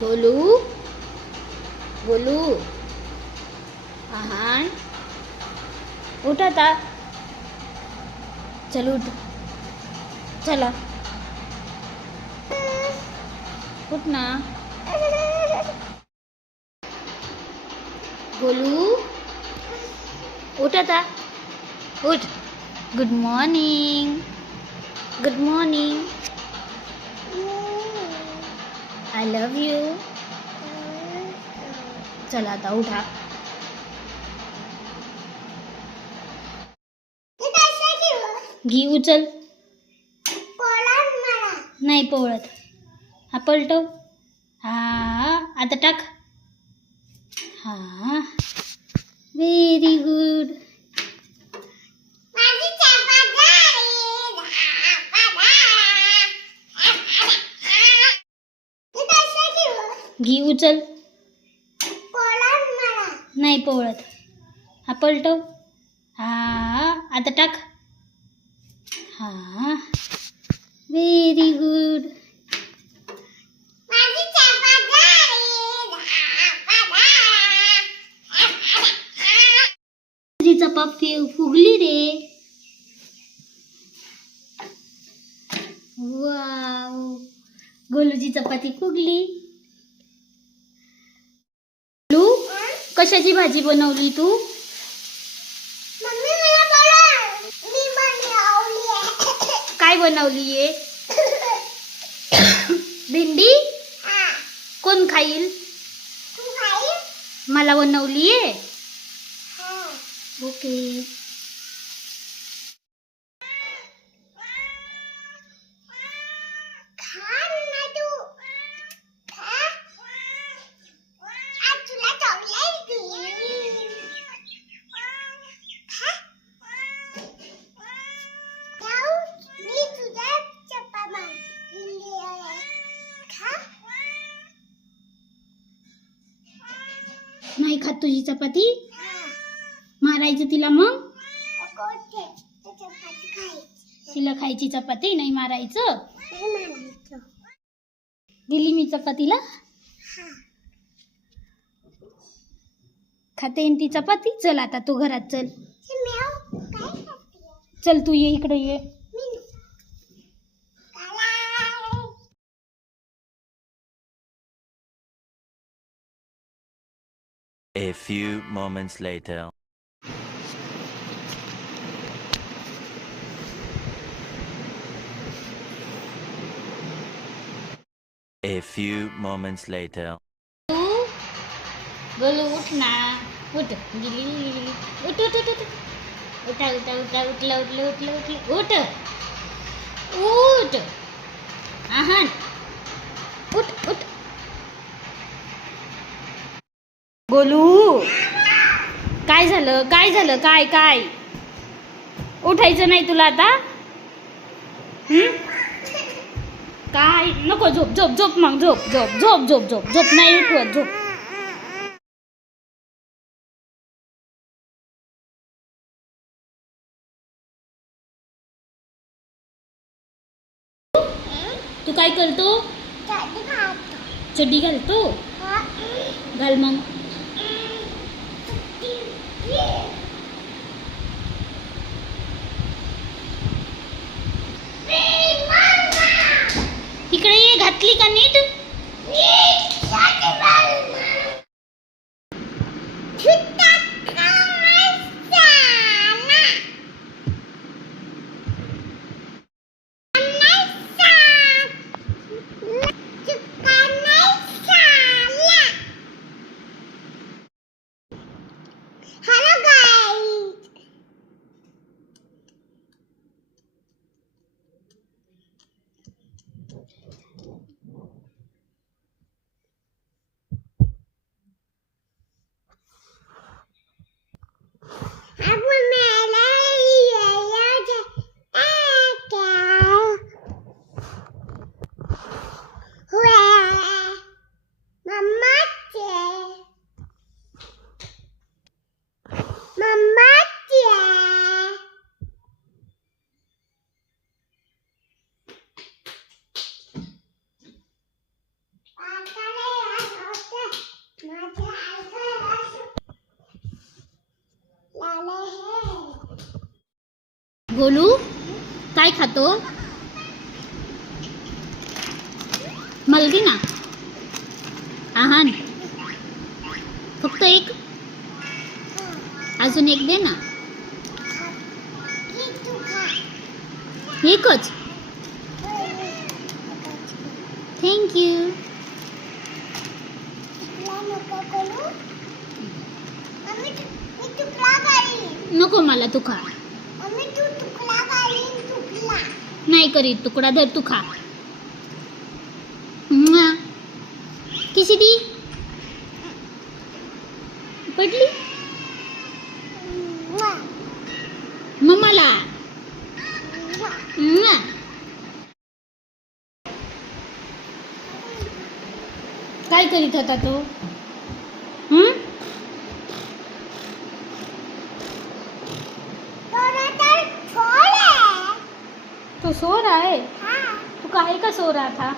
गोलू गोलू आहान। उठ आता। चल उठ। चला। उठ ना। गोलू उठ आता। उठ। Good morning good morning I love you चला आता उठा. घी उचल. नाही पोळत. हा पलटव. हा आता टाक. हा. व्हेरी गुड घी उचल. नाही पोळत. हा पलटव. हा आता टाक. हा. व्हेरी गुड तिचा पप्पी फुगली रे. वाव गोलूची चपाती फुगली गोलू कशाची भाजी बनवली तू? काय बनवली आहे? भेंडी? कोण खाईल? मला बनवली आहे? ओके. नाही खात तुझी चपाती? मारायचं तिला मग? तिला खायची चपाती नाही मारायचं? दिली मी चपातीला? खाते ती चपाती? चल आता तू घरात चल. चल तू ये इकडे ये. A few moments later. A few moments later. तू गोलू उठ ना उठ गेली गेली उठ उठ उठ उठ उठा उठा उठा उठलं उठलं उठलं उठलं उठ उठ आहान उठ उठ गोलू काय झालं? काय झालं? काय? काय? उठायचं नाही तुला आता? हं? काय? नको झोप झोप झोप मग झोप झोप झोप झोप झोप झोप. नाही उठवत झोप. तू काय करतो? चड्डी घालतो? घाल मग. इकडे घातली का नीट? गोलू काय खातो? मलगी ना. आहान. फक्त एक. अजून एक दे ना. एकच. थँक्यू नको नको मला तू खा. नाही करीत तुकडा धर तू खा. किशी दी? पडली? मम्माला. काय करीत होता तो हं? थोडा तर छोड आहे तो सो रहा है? हा। तू काहे का सो रहा था?